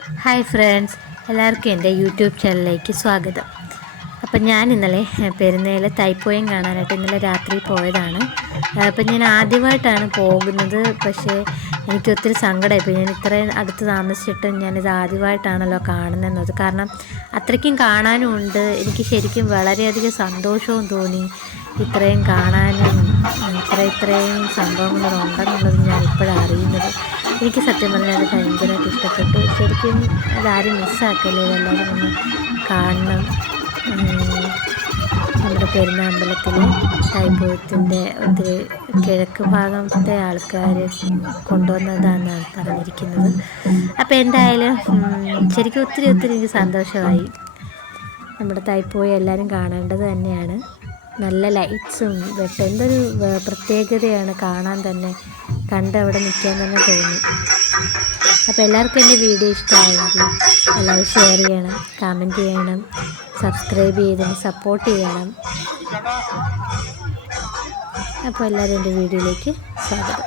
Hi friends, എല്ലാവർക്കും എൻ്റെ YouTube ചാനലിലേക്ക് സ്വാഗതം. അപ്പം ഞാൻ ഇന്നലെ പെരുന്നയിൽ തൈപ്പൂയം കാണാനായിട്ട് ഇന്നലെ രാത്രി പോയതാണ്. അപ്പം ഞാൻ ആദ്യമായിട്ടാണ് പോകുന്നത്. പക്ഷേ എനിക്ക് ഒത്തിരി സങ്കടമായിപ്പോയി. ഞാൻ ഇത്രയും അടുത്ത് താമസിച്ചിട്ടും ഞാനിത് ആദ്യമായിട്ടാണല്ലോ കാണുന്നത്. കാരണം അത്രയ്ക്കും കാണാനും ഉണ്ട്. എനിക്ക് ശരിക്കും വളരെയധികം സന്തോഷവും തോന്നി. ഇത്രയും കാണാനും ഇത്രയും സംഭവങ്ങളുണ്ടെന്നുള്ളത് ഞാൻ ഇപ്പോഴാണ് അറിയുന്നത്. എനിക്ക് സത്യം പറഞ്ഞാൽ അത് ഭയങ്കരമായിട്ട് ഇഷ്ടപ്പെട്ടു. ശരിക്കും അതാരും മിസ്സാക്കല്ലേ, ഇതെല്ലാവരും ഒന്ന് കാണണം. നമ്മുടെ പെരുന്നാമ്പലത്തിലെ തൈപ്പൂയത്തിൻ്റെ ഒത്തിരി കിഴക്ക് ഭാഗത്തെ ആൾക്കാർ കൊണ്ടുവന്നതാണെന്നാണ് പറഞ്ഞിരിക്കുന്നത്. അപ്പോൾ എന്തായാലും ശരിക്കും ഒത്തിരി എനിക്ക് സന്തോഷമായി. നമ്മുടെ തൈപ്പൂയം എല്ലാവരും കാണേണ്ടത് തന്നെയാണ്. നല്ല ലൈറ്റ്സും എന്തൊരു പ്രത്യേകതയാണ് കാണാൻ തന്നെ. കണ്ടവിടെ നിൽക്കാൻ തന്നെ തോന്നി. അപ്പോൾ എല്ലാവർക്കും എൻ്റെ വീഡിയോ ഇഷ്ടമായെങ്കിൽ എല്ലാവരും ഷെയർ ചെയ്യണം, കമൻറ്റ് ചെയ്യണം, സബ്സ്ക്രൈബ് ചെയ്തതിന് സപ്പോർട്ട് ചെയ്യണം. അപ്പോൾ എല്ലാവരും എൻ്റെ വീഡിയോയിലേക്ക് സ്വാഗതം.